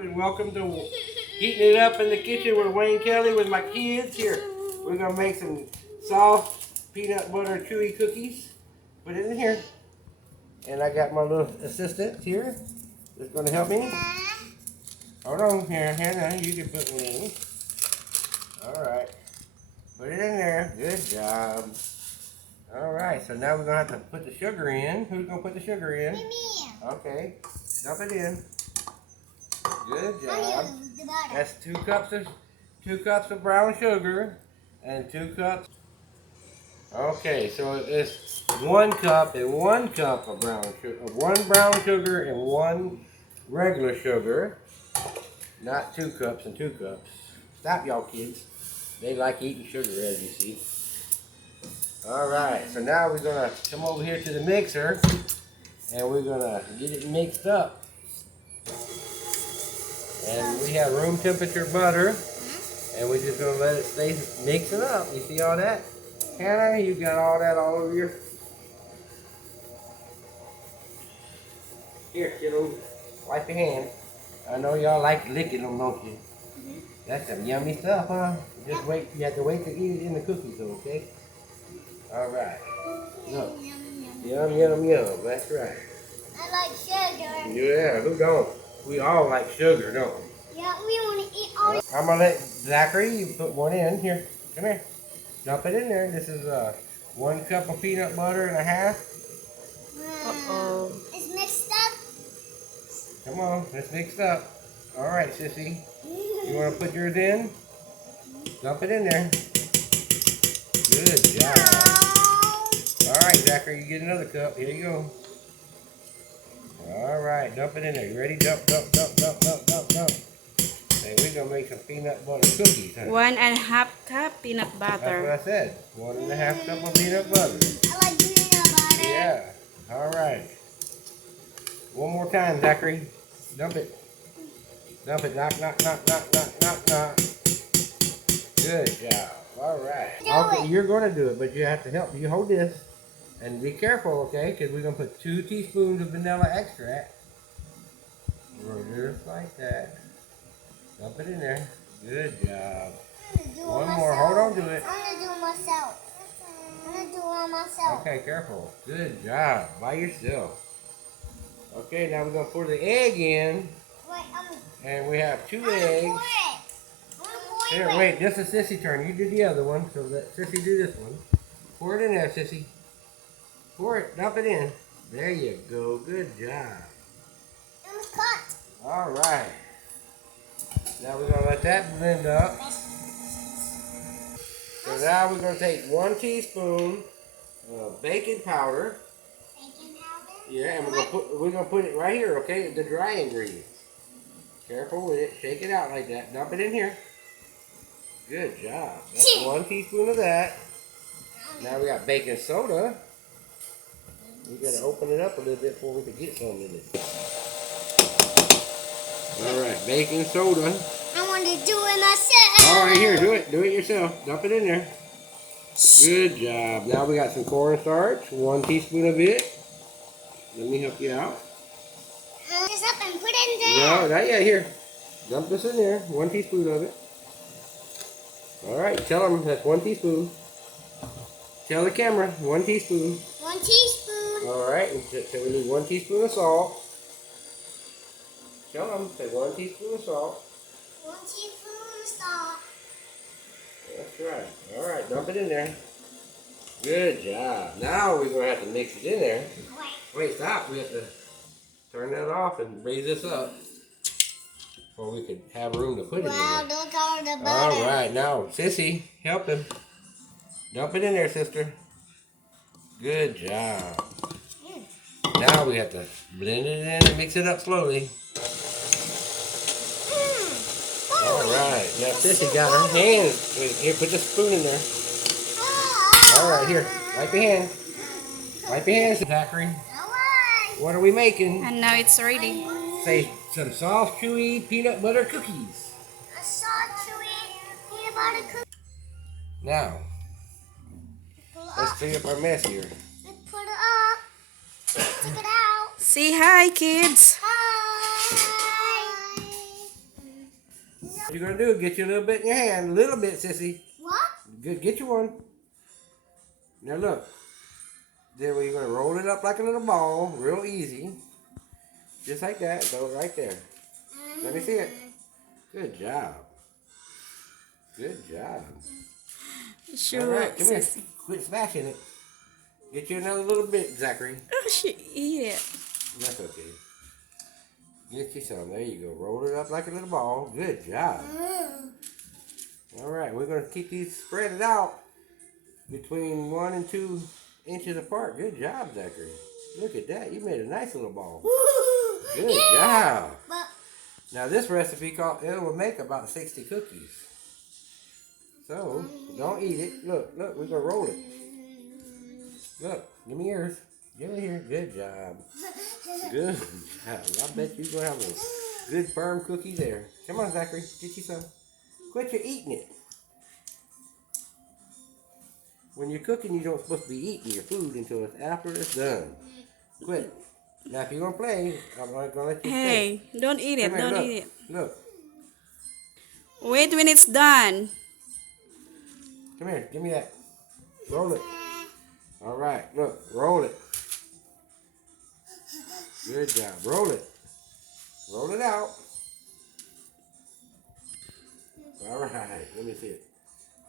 And welcome to Heating It Up in the Kitchen with Wayne Kelly with my kids. Here, we're going to make some soft peanut butter chewy cookies. Put it in here. And I got my little assistant here that's going to help me. Hold on, here, Hannah, you can put me in. Alright. Put it in there. Good job. Alright, so now we're going to have to put the sugar in. Who's going to put the sugar in? Me. Okay, dump it in. Good job. That's 2 cups of brown sugar and 2 cups. Okay, so it's 1 cup and 1 cup of brown sugar, 1 brown sugar and 1 regular sugar. Not 2 cups and 2 cups. Stop, y'all kids. They like eating sugar, as you see. All right, so now we're gonna come over here to the mixer and we're gonna get it mixed up. And we have room temperature butter, and we're just gonna let it stay mixing up. You see all that? Hannah, you got all that all over your... Here, kiddo, wipe your hands. I know y'all like licking them, don't you? That's some yummy stuff, huh? Just wait, you have to wait to eat it in the cookies, okay? All right. Look. Yum, yum, yum. That's right. I like sugar. Yeah, who don't? We all like sugar, don't we? Yeah, we want to eat all. I'm gonna let Zachary, you put one in here. Come here. Dump it in there. This is 1 cup of peanut butter and a half. Uh-oh. It's mixed up. Come on, it's mixed up. All right, sissy. You want to put yours in? Dump it in there. Good job. All right, Zachary, you get another cup. Here you go. All right, dump it in there. You ready? Dump, dump, dump, dump, dump, dump, dump. And we're gonna make some peanut butter cookies. Huh? 1.5 cup peanut That's butter. what I said. 1.5 cup of peanut butter. I like peanut butter. Yeah. All right. One more time, Zachary. Dump it. Dump it. Knock, knock, knock, knock, knock, knock, knock. Good job. All right. Okay, you're gonna do it, but you have to help. You hold this. And be careful, okay? Because we're going to put 2 teaspoons of vanilla extract. Just like that. Dump it in there. Good job. One more. Hold on to it. I'm going to do it myself. I'm going to do it myself. Okay, careful. Good job. By yourself. Okay, now we're going to pour the egg in. Wait, and we have 2 eggs. Here, wait. This is Sissy turn. You do the other one. So let Sissy do this one. Pour it in there, Sissy. Pour it, dump it in. There you go. Good job. It was cut. All right. Now we're going to let that blend up. So now we're going to take 1 teaspoon of baking powder. Baking powder? Yeah, and we're going to put it right here, okay? The dry ingredients. Careful with it. Shake it out like that. Dump it in here. Good job. That's 1 teaspoon of that. Now we got baking soda. We gotta open it up a little bit before we can get some in it. Alright, baking soda. I want to do it myself. Alright, here, do it. Do it yourself. Dump it in there. Good job. Now we got some cornstarch. 1 teaspoon of it. Let me help you out. Just up and put it in there. No, not yet. Here. Dump this in there. 1 teaspoon of it. Alright, tell them that's 1 teaspoon. Tell the camera, 1 teaspoon. 1 teaspoon. Alright, so we need 1 teaspoon of salt. Tell them, say 1 teaspoon of salt. 1 teaspoon of salt. That's right. Alright, dump it in there. Good job. Now we're going to have to mix it in there. Wait, stop. We have to turn that off and raise this up. Before we could have room to put it in Wow, there. look all the butter. Alright, now, Sissy, help him. Dump it in there, sister. Good job. Now we have to blend it in and mix it up slowly. Alright, now Sissy got her hands. Here, put the spoon in there. Alright, here, wipe your hands. Wipe your hands, Zachary. What are we making? And now it's ready. Say some soft, chewy peanut butter cookies. A soft, chewy peanut butter cookie. Now, let's clean up our mess here. Let's put it up. Take it out. Say hi, kids. Hi. What you're gonna do is get you a little bit in your hand, a little bit, sissy. What? Good, get you one. Now look. Then we're gonna roll it up like a little ball, real easy. Just like that, go right there. Let me see it. Good job. Good job. Sure. All right, come here. Quit smashing it. Get you another little bit, Zachary. Oh, she eat it. That's okay. Get you some. There you go. Roll it up like a little ball. Good job. All right, we're going to keep these spread out between 1 and 2 inches apart. Good job, Zachary. Look at that. You made a nice little ball. Good job. Now, this recipe it will make about 60 cookies. So, don't eat it. Look, we're going to roll it. Look, give me yours. Give it here. Good job. Good job. I bet you're going to have a good firm cookie there. Come on, Zachary. Get you some. Quit you eating it. When you're cooking, you don't supposed to be eating your food until it's after it's done. Quit. Now, if you're going to play, I'm going to let you play. Hey, don't eat it. Come here, Don't look. eat it. Look. Wait when it's done. Come here. Give me that. Roll it. All right. Look. Roll it. Good job. Roll it. Roll it out. All right. Let me see it.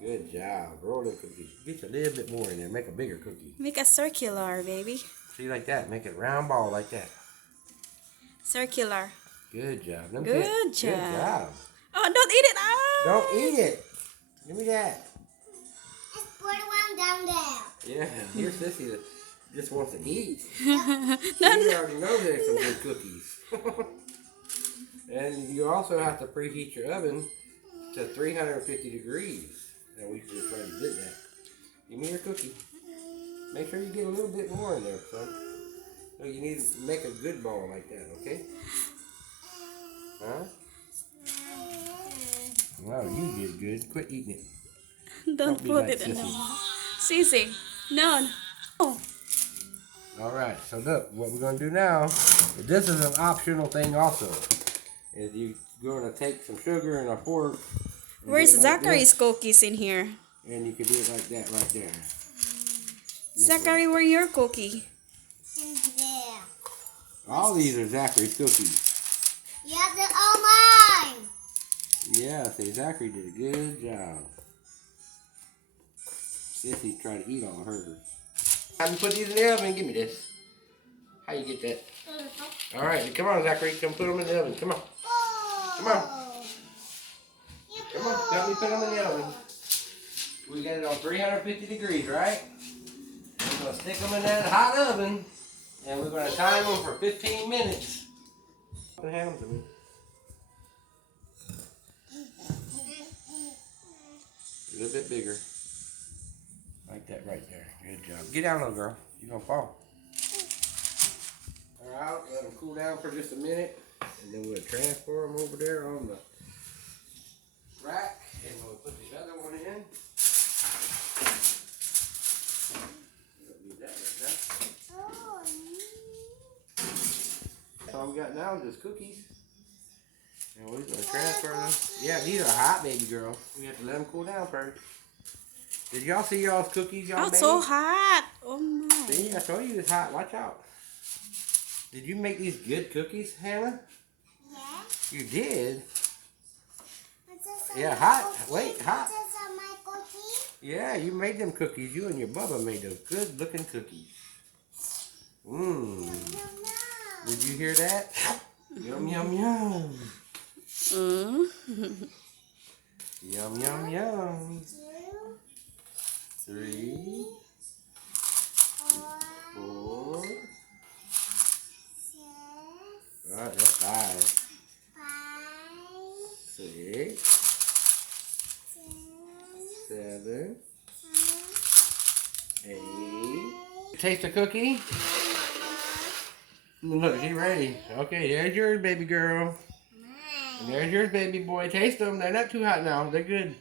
Good job. Roll the cookie. Get a little bit more in there. Make a bigger cookie. Make a circular, baby. See, like that. Make it round ball like that. Circular. Good job. Let me Good see it. job. Good job. Oh, don't eat it. Ah. Don't eat it. Give me that. Just put one down there. Yeah. Here's Sissy that just wants to eat. No, You already know there's some good cookies. And you also have to preheat your oven to 350 degrees. And we just already did that. Give me your cookie. Make sure you get a little bit more in there, son. So you need to make a good ball like that, okay? Huh? Wow, you did good. Quit eating it. Don't be put like it in the Sissy. mouth. Sissy. No. Oh. All right, so look, what we're going to do now, this is an optional thing also, is you're going to take some sugar and a fork. And Where's do it like Zachary's this, cookies in here? and you can do it like that right there. Zachary, where your cookie? In there. All these are Zachary's cookies. Yeah, they're all mine. Yeah, see, Zachary did a good job. Sissy tried to eat all of hers. Time to put these in the oven. Give me this. How you get that? All right, come on, Zachary. Come put them in the oven. Come on. Come on. Come on. Help me put them in the oven. We got it on 350 degrees, right? We're going to stick them in that hot oven, and we're going to time them for 15 minutes. Hand them to me. A little bit bigger. Like that right there. Good job. Get down, little girl. You're going to fall. All right, let them cool down for just a minute, and then we'll transfer them over there on the rack, and we'll put the other one in. We don't need that right now. That's all we got now is just cookies. And we're going to transfer them. Yeah, these are hot, baby girl. We have to let them cool down first. Did y'all see y'all's cookies y'all Oh, made? it's so hot. Oh my. See, I told you it's hot. Watch out. Did you make these good cookies, Hannah? Yeah. You did? This is Yeah, my hot. cookie. Wait, hot. This is my cookie. Yeah, you made them cookies. You and your Bubba made those good looking cookies. Mmm. Yum, yum. Did you hear that? Yum, yum, yum. Mm. Yum, yum, yum. 2, 3, 4. 6, Alright, that's 5. 5, 6, 7, 8. Taste the cookie? Look, she's ready. Okay, there's yours, baby girl. And there's yours, baby boy. Taste them. They're not too hot now. They're good.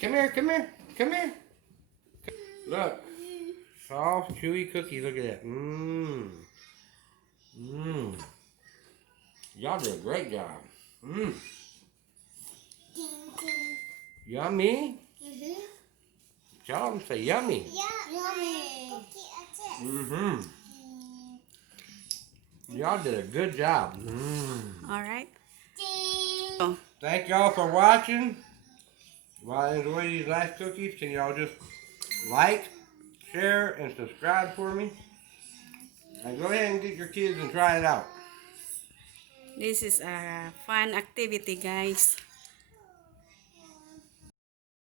Come here, come here, come here. Look. Soft, chewy cookies. Look at that. Mmm. Mmm. Y'all did a great job. Mmm. Yummy? Mm-hmm. Tell them say yummy. Yeah. Yummy. Cookie, that's it. Mm-hmm. Y'all did a good job. All right. Ding. Oh, Thank y'all for watching. While I enjoy these nice cookies, can y'all just like, share, and subscribe for me? And go ahead and get your kids and try it out. this is a fun activity, guys.